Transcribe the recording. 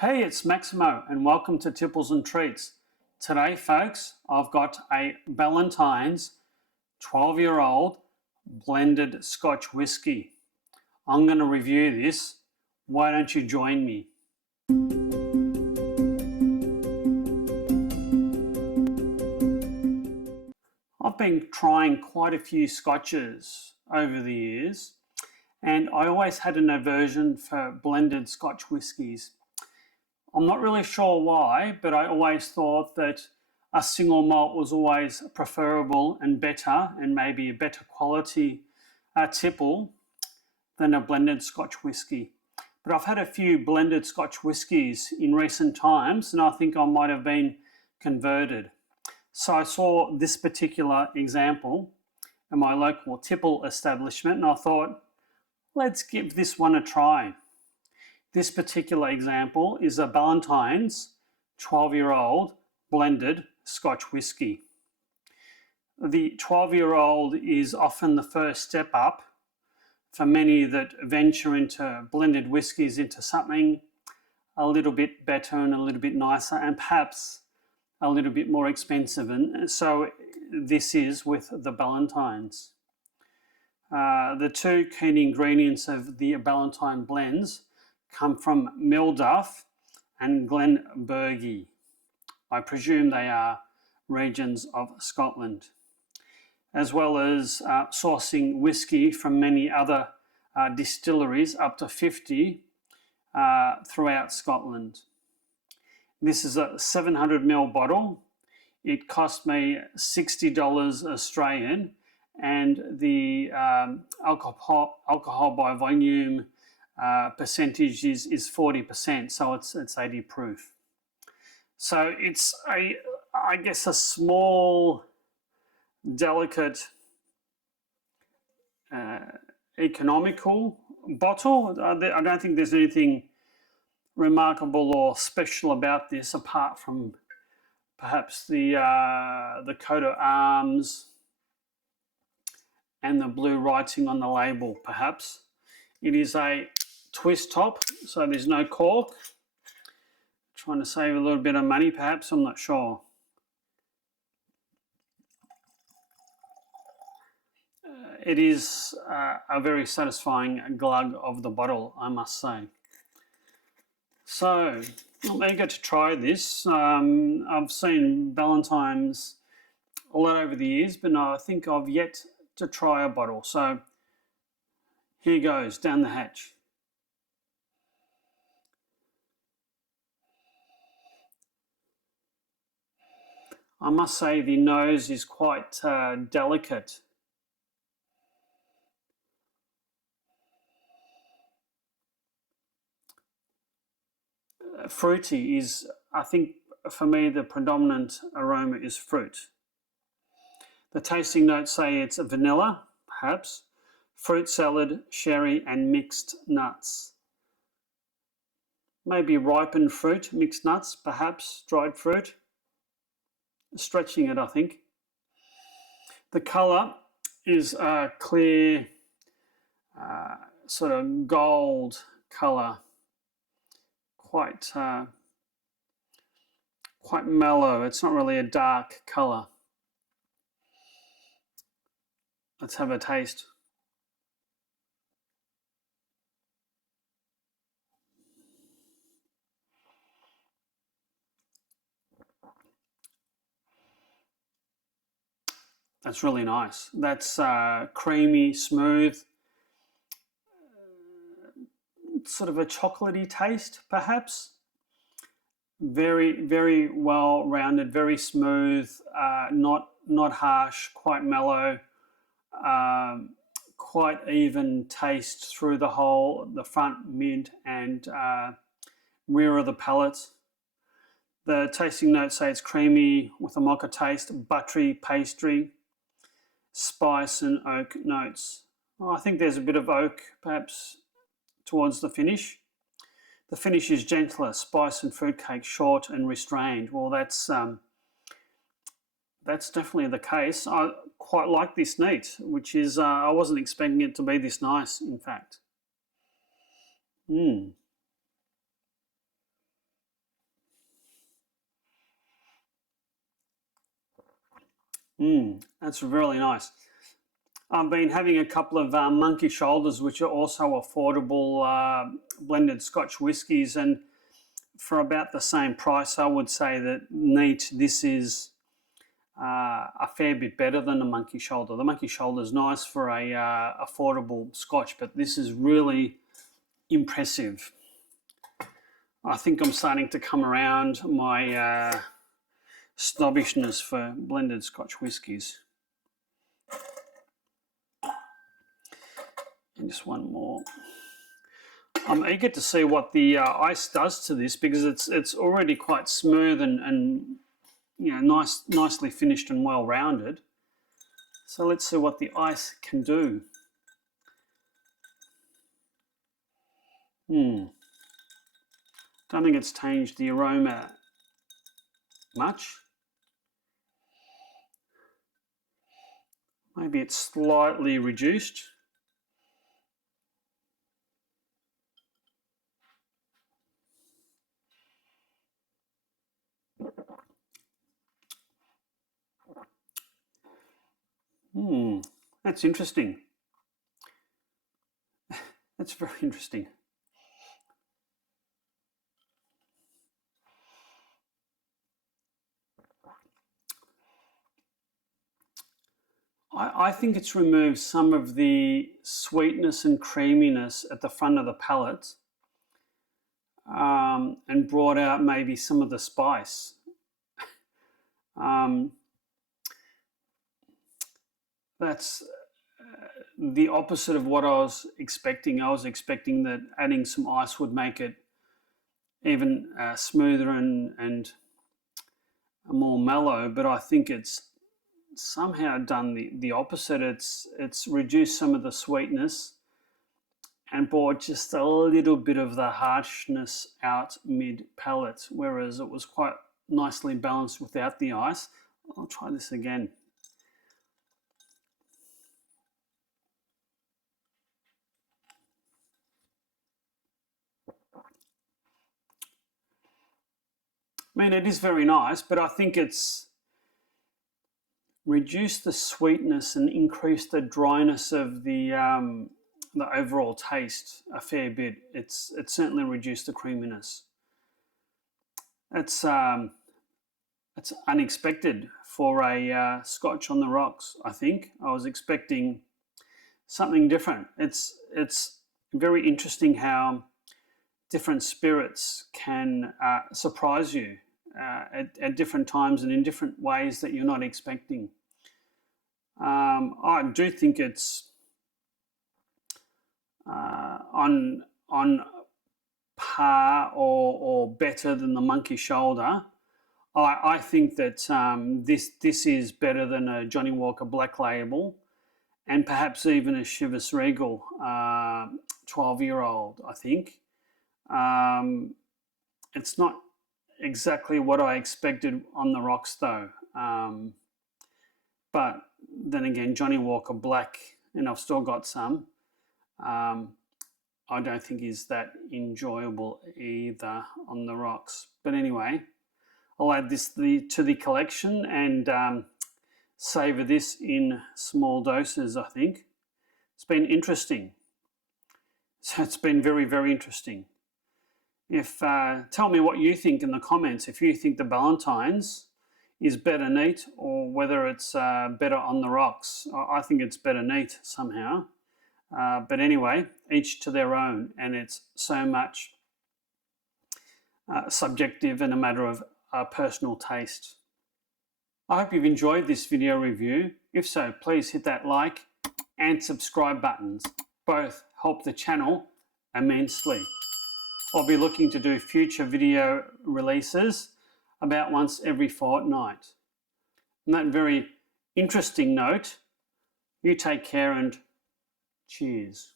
Hey, it's Maximo and welcome to Tipples and Treats. Today, folks, I've got a Ballantines 12-year-old blended Scotch whiskey. I'm going to review this. Why don't you join me? I've been trying quite a few Scotches over the years, and I always had an aversion for blended Scotch whiskies. I'm not really sure why, but I always thought that a single malt was always preferable and better, and maybe a better quality tipple than a blended Scotch whisky. But I've had a few blended Scotch whiskies in recent times, and I think I might have been converted. So I saw this particular example in my local tipple establishment, and I thought, let's give this one a try. This particular example is a Ballantines 12-year-old blended Scotch whisky. The 12-year-old is often the first step up for many that venture into blended whiskies, into something a little bit better and a little bit nicer and perhaps a little bit more expensive. And so this is with the Ballantines. The two key ingredients of the Ballantine blends come from Miltonduff and Glenburgie. I presume they are regions of Scotland, as well as sourcing whisky from many other distilleries, up to 50 throughout Scotland. This is a 700ml bottle. It cost me $60 Australian, and the alcohol by volume percentage is 40%, so it's 80 proof. So it's I guess a small, delicate, economical bottle. I don't think there's anything remarkable or special about this apart from perhaps the coat of arms and the blue writing on the label, perhaps. It is a twist top, so there's no cork. Trying to save a little bit of money, perhaps, I'm not sure. It is a very satisfying glug of the bottle, I must say. So, I'm eager to try this. I've seen Ballantines a lot over the years, but no, I think I've yet to try a bottle. So, here goes, down the hatch. I must say the nose is quite delicate. Fruity is, I think, for me, the predominant aroma is fruit. The tasting notes say it's a vanilla, perhaps, fruit salad, sherry, and mixed nuts. Maybe ripened fruit, mixed nuts, perhaps dried fruit. Stretching it, I think. The colour is a clear, sort of gold colour, quite mellow. It's not really a dark colour. Let's have a taste. That's really nice. That's creamy, smooth, sort of a chocolatey taste, perhaps. Very, very well rounded, very smooth, not harsh, quite mellow, quite even taste through the front, mid, and rear of the palate. The tasting notes say it's creamy with a Mocha taste, buttery, pastry, spice and oak notes. Well, I think there's a bit of oak perhaps towards the finish. The finish is gentler, spice and fruitcake, short and restrained. Well, that's definitely the case. I quite like this neat, which is, I wasn't expecting it to be this nice, in fact. That's really nice. I've been having a couple of monkey shoulders, which are also affordable blended Scotch whiskies, and for about the same price, I would say that neat, this is a fair bit better than the monkey shoulder. The monkey shoulder is nice for a affordable Scotch, but this is really impressive. I think I'm starting to come around my snobbishness for blended Scotch whiskies. And just one more. I'm eager to see what the ice does to this, because it's already quite smooth and you know, nicely finished and well rounded. So let's see what the ice can do. Don't think it's changed the aroma much. Maybe it's slightly reduced. That's interesting. That's very interesting. I think it's removed some of the sweetness and creaminess at the front of the palate, and brought out maybe some of the spice. That's the opposite of what I was expecting. I was expecting that adding some ice would make it even smoother and more mellow, but I think it's somehow done the opposite. It's reduced some of the sweetness and brought just a little bit of the harshness out mid-palate, whereas it was quite nicely balanced without the ice. I'll try this again. I mean, it is very nice, but I think it's reduced the sweetness and increased the dryness of the overall taste a fair bit. It's certainly reduced the creaminess. It's unexpected for a Scotch on the rocks. I think I was expecting something different. It's very interesting how different spirits can surprise you at different times and in different ways that you're not expecting. I do think it's on par or better than the monkey shoulder. I think that this is better than a Johnie Walker Black label, and perhaps even a Chivas Regal 12-year-old, I think. It's not exactly what I expected on the rocks though. But then again, Johnie Walker Black, and I've still got some, I don't think is that enjoyable either on the rocks. But anyway, I'll add this to the collection and savour this in small doses, I think. It's been interesting. So it's been very, very interesting. Tell me what you think in the comments, if you think the Ballantines is better neat or whether it's better on the rocks. I think it's better neat somehow. But anyway, each to their own, and it's so much subjective and a matter of personal taste. I hope you've enjoyed this video review. If so, please hit that like and subscribe buttons. Both help the channel immensely. I'll be looking to do future video releases about once every fortnight. On that very interesting note, you take care and cheers.